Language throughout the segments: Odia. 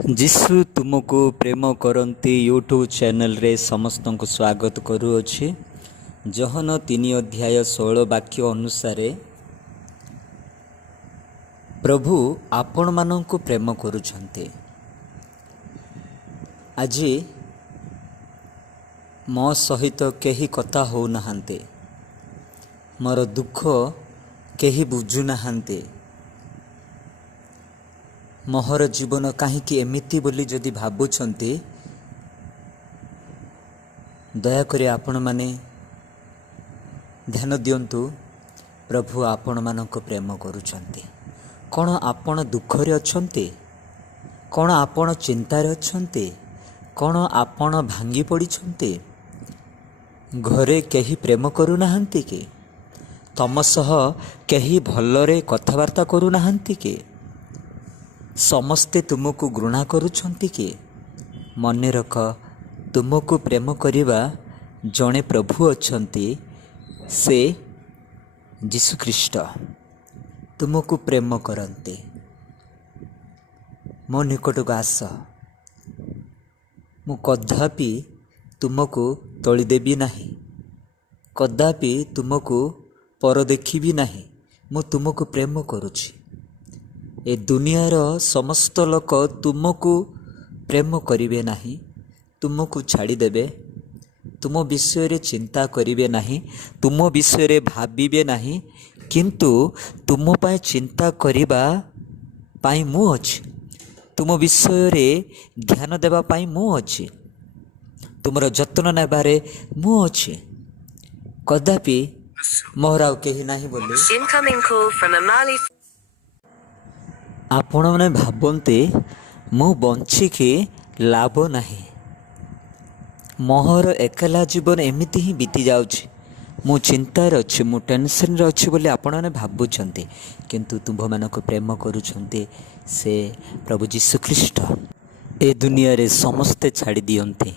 ଯୀଶୁ ତୁମକୁ ପ୍ରେମ କରନ୍ତି ୟୁଟ୍ୟୁବ୍ ଚ୍ୟାନେଲରେ ସମସ୍ତଙ୍କୁ ସ୍ୱାଗତ କରୁଅଛି। ଜହନ 3:16 ବାକ୍ୟ ଅନୁସାରେ ପ୍ରଭୁ ଆପଣମାନଙ୍କୁ ପ୍ରେମ କରୁଛନ୍ତି। ଆଜି ମୋ ସହିତ କେହି କଥା ହେଉନାହାନ୍ତି, ମୋର ଦୁଃଖ କେହି ବୁଝୁନାହାନ୍ତି, ମୋହର ଜୀବନ କାହିଁକି ଏମିତି ବୋଲି ଯଦି ଭାବୁଛନ୍ତି, ଦୟାକରି ଆପଣମାନେ ଧ୍ୟାନ ଦିଅନ୍ତୁ। ପ୍ରଭୁ ଆପଣମାନଙ୍କୁ ପ୍ରେମ କରୁଛନ୍ତି। କ'ଣ ଆପଣ ଦୁଃଖରେ ଅଛନ୍ତି? କ'ଣ ଆପଣ ଚିନ୍ତାରେ ଅଛନ୍ତି? କ'ଣ ଆପଣ ଭାଙ୍ଗି ପଡ଼ିଛନ୍ତି? ଘରେ କେହି ପ୍ରେମ କରୁନାହାନ୍ତି କି? ତମ ସହ କେହି ଭଲରେ କଥାବାର୍ତ୍ତା କରୁନାହାନ୍ତି କି? ସମସ୍ତେ ତୁମକୁ ଘୃଣା କରୁଛନ୍ତି କି? ମନେ ରଖ, ତୁମକୁ ପ୍ରେମ କରିବା ଜଣେ ପ୍ରଭୁ ଅଛନ୍ତି, ସେ ଯୀଶୁଖ୍ରୀଷ୍ଟ ତୁମକୁ ପ୍ରେମ କରନ୍ତି। ମୋ ନିକଟକୁ ଆସ, ମୁଁ କଦାପି ତୁମକୁ ତଳିଦେବି ନାହିଁ, କଦାପି ତୁମକୁ ପର ଦେଖିବି ନାହିଁ। ମୁଁ ତୁମକୁ ପ୍ରେମ କରୁଛି। ଏ ଦୁନିଆର ସମସ୍ତ ଲୋକ ତୁମକୁ ପ୍ରେମ କରିବେ ନାହିଁ, ତୁମକୁ ଛାଡ଼ିଦେବେ, ତୁମ ବିଷୟରେ ଚିନ୍ତା କରିବେ ନାହିଁ, ତୁମ ବିଷୟରେ ଭାବିବେ ନାହିଁ, କିନ୍ତୁ ତୁମ ପାଇଁ ଚିନ୍ତା କରିବା ପାଇଁ ମୁଁ ଅଛି, ତୁମ ବିଷୟରେ ଧ୍ୟାନ ଦେବା ପାଇଁ ମୁଁ ଅଛି, ତୁମର ଯତ୍ନ ନେବାରେ ମୁଁ ଅଛି। କଦାପି ମୋର ଆଉ କେହି ନାହିଁ ବୋଲି ଆପଣମାନେ ଭାବନ୍ତି ମୁଁ ବଞ୍ଚିକି ଲାଭ ନାହିଁ, ମୋହର ଏକଲା ଜୀବନ ଏମିତି ହିଁ ବିତି ଯାଉଛି, ମୁଁ ଚିନ୍ତାରେ ଅଛି, ମୁଁ ଟେନସନ୍ରେ ଅଛି ବୋଲି ଆପଣମାନେ ଭାବୁଛନ୍ତି। କିନ୍ତୁ ତୁମ୍ଭମାନଙ୍କୁ ପ୍ରେମ କରୁଛନ୍ତି ସେ ପ୍ରଭୁ ଯୀଶୁଖ୍ରୀଷ୍ଟ। ଏ ଦୁନିଆରେ ସମସ୍ତେ ଛାଡ଼ି ଦିଅନ୍ତି,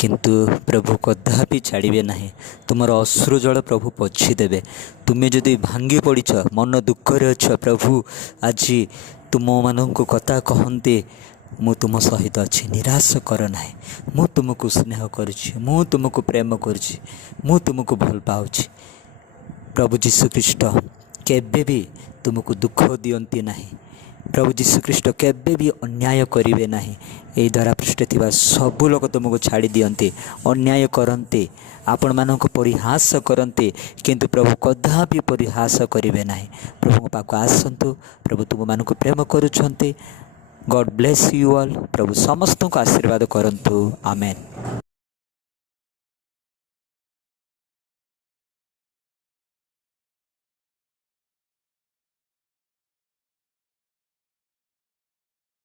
କିନ୍ତୁ ପ୍ରଭୁ କଦାପି ଛାଡ଼ିବେ ନାହିଁ। ତୁମର ଅଶ୍ରୁ ଜଳ ପ୍ରଭୁ ପୋଛିଦେବେ। ତୁମେ ଯଦି ଭାଙ୍ଗି ପଡ଼ିଛ, ମନ ଦୁଃଖରେ ଅଛ, ପ୍ରଭୁ ଆଜି ତୁମମାନଙ୍କୁ କଥା କହନ୍ତି, ମୁଁ ତୁମ ସହିତ ଅଛି, ନିରାଶ କର ନାହିଁ, ମୁଁ ତୁମକୁ ସ୍ନେହ କରୁଛି, ମୁଁ ତୁମକୁ ପ୍ରେମ କରୁଛି, ମୁଁ ତୁମକୁ ଭଲ ପାଉଛି। ପ୍ରଭୁ ଯୀଶୁଖ୍ରୀଷ୍ଟ କେବେ ବି ତୁମକୁ ଦୁଃଖ ଦିଅନ୍ତି ନାହିଁ। ପ୍ରଭୁ ଯୀଶୁଖ୍ରୀଷ୍ଟ କେବେ ବି ଅନ୍ୟାୟ କରିବେ ନାହିଁ। ଏହି ଧରାପୃଷ୍ଠରେ ଥିବା ସବୁ ଲୋକ ତୁମକୁ ଛାଡ଼ି ଦିଅନ୍ତି, ଅନ୍ୟାୟ କରନ୍ତି, ଆପଣମାନଙ୍କୁ ପରିହାସ କରନ୍ତି, କିନ୍ତୁ ପ୍ରଭୁ କଦାପି ପରିହାସ କରିବେ ନାହିଁ। ପ୍ରଭୁଙ୍କ ପାଖକୁ ଆସନ୍ତୁ, ପ୍ରଭୁ ତୁମମାନଙ୍କୁ ପ୍ରେମ କରୁଛନ୍ତି। God bless you all. ପ୍ରଭୁ ସମସ୍ତଙ୍କୁ ଆଶୀର୍ବାଦ କରନ୍ତୁ। ଆମେନ୍।